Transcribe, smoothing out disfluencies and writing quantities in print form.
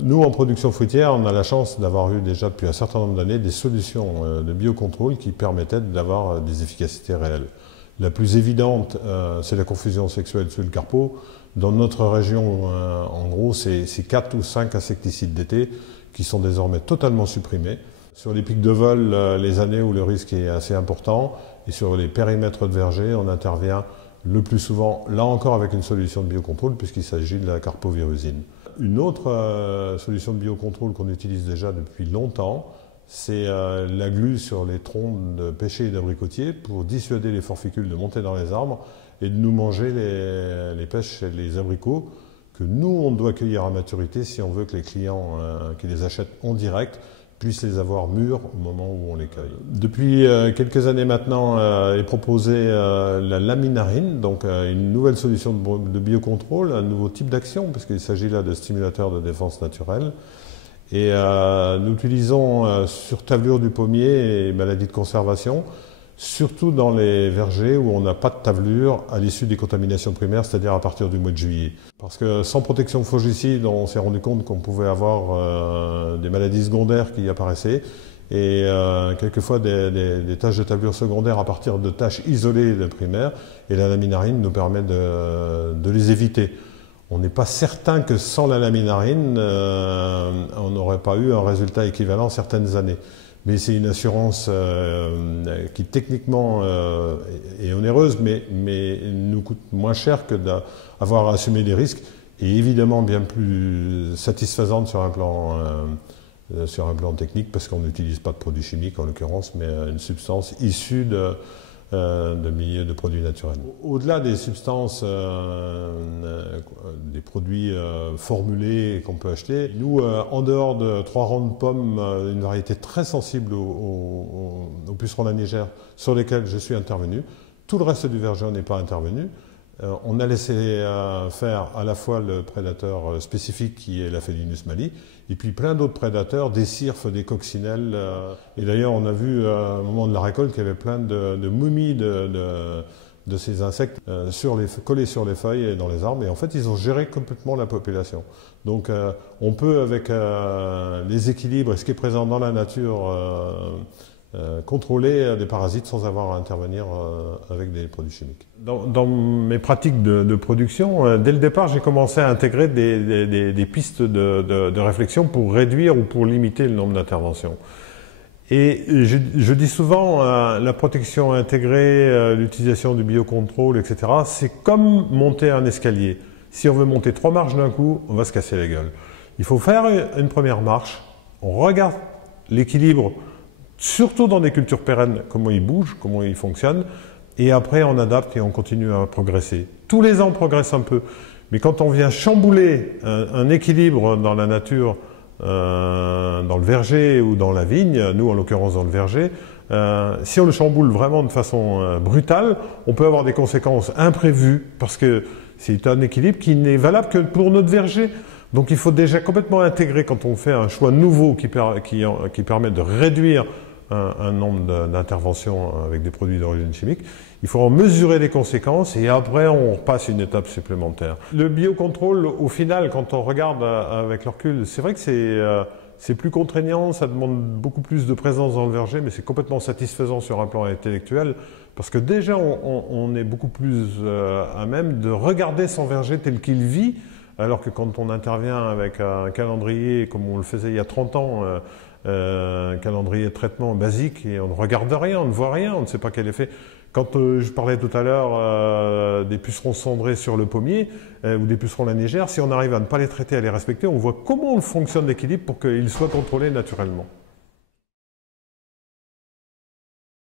Nous, en production fruitière, on a la chance d'avoir eu déjà depuis un certain nombre d'années des solutions de biocontrôle qui permettaient d'avoir des efficacités réelles. La plus évidente, c'est la confusion sexuelle sous le carpeau. Dans notre région, en gros, c'est 4 ou 5 insecticides d'été qui sont désormais totalement supprimés. Sur les pics de vol, les années où le risque est assez important, et sur les périmètres de verger, on intervient le plus souvent, là encore avec une solution de biocontrôle, puisqu'il s'agit de la carpovirusine. Une autre solution de biocontrôle qu'on utilise déjà depuis longtemps, c'est la glu sur les troncs de pêchers et d'abricotiers pour dissuader les forficules de monter dans les arbres et de nous manger les pêches et les abricots que nous, on doit cueillir à maturité si on veut que les clients qui les achètent en direct puissent les avoir mûrs au moment où on les cueille. Depuis quelques années maintenant est proposée la laminarine, donc une nouvelle solution de biocontrôle, un nouveau type d'action, parce qu'il s'agit là de stimulateurs de défense naturelle. Et nous utilisons sur tavelure du pommier et maladies de conservation, surtout dans les vergers où on n'a pas de tavelure à l'issue des contaminations primaires, c'est-à-dire à partir du mois de juillet. Parce que sans protection fongicide, on s'est rendu compte qu'on pouvait avoir des maladies secondaires qui apparaissaient et quelquefois des taches de tavelure secondaires à partir de taches isolées de primaires. Et la laminarine nous permet de les éviter. On n'est pas certain que sans la laminarine, on n'aurait pas eu un résultat équivalent certaines années. Mais c'est une assurance qui techniquement est onéreuse, mais nous coûte moins cher que d'avoir à assumer des risques et évidemment bien plus satisfaisante sur un plan technique parce qu'on n'utilise pas de produits chimiques en l'occurrence, mais une substance issue de milieux de produits naturels. Au-delà des substances, des produits formulés qu'on peut acheter, nous, en dehors de 3 rangs de pommes, une variété très sensible aux pucerons lanigeères sur lesquels je suis intervenu, tout le reste du verger n'est pas intervenu. On a laissé faire à la fois le prédateur spécifique qui est la Felinus mali, et puis plein d'autres prédateurs, des cirfes, des coccinelles. Et d'ailleurs, on a vu au moment de la récolte qu'il y avait plein de momies de ces insectes collés sur les feuilles et dans les arbres. Et en fait, ils ont géré complètement la population. Donc, on peut, avec les équilibres et ce qui est présent dans la nature, contrôler des parasites sans avoir à intervenir avec des produits chimiques. Dans mes pratiques de production, dès le départ, j'ai commencé à intégrer des pistes de réflexion pour réduire ou pour limiter le nombre d'interventions. Et je dis souvent, la protection intégrée, l'utilisation du biocontrôle, etc., c'est comme monter un escalier. Si on veut monter 3 marches d'un coup, on va se casser la gueule. Il faut faire une première marche, on regarde l'équilibre, surtout dans des cultures pérennes, comment ils bougent, comment ils fonctionnent, et après on adapte et on continue à progresser. Tous les ans on progresse un peu, mais quand on vient chambouler un équilibre dans la nature, dans le verger ou dans la vigne, nous en l'occurrence dans le verger, si on le chamboule vraiment de façon brutale, on peut avoir des conséquences imprévues, parce que c'est un équilibre qui n'est valable que pour notre verger. Donc il faut déjà complètement intégrer, quand on fait un choix nouveau qui permet de réduire un nombre d'interventions avec des produits d'origine chimique, il faut en mesurer les conséquences et après on repasse une étape supplémentaire. Le biocontrôle, au final, quand on regarde avec le recul, c'est vrai que c'est plus contraignant, ça demande beaucoup plus de présence dans le verger, mais c'est complètement satisfaisant sur un plan intellectuel, parce que déjà on est beaucoup plus à même de regarder son verger tel qu'il vit, alors que quand on intervient avec un calendrier, comme on le faisait il y a 30 ans, un calendrier de traitement basique, et on ne regarde rien, on ne voit rien, on ne sait pas quel effet. Quand je parlais tout à l'heure des pucerons cendrés sur le pommier, ou des pucerons lanigeères, si on arrive à ne pas les traiter, à les respecter, on voit comment fonctionne l'équilibre pour qu'ils soient contrôlés naturellement.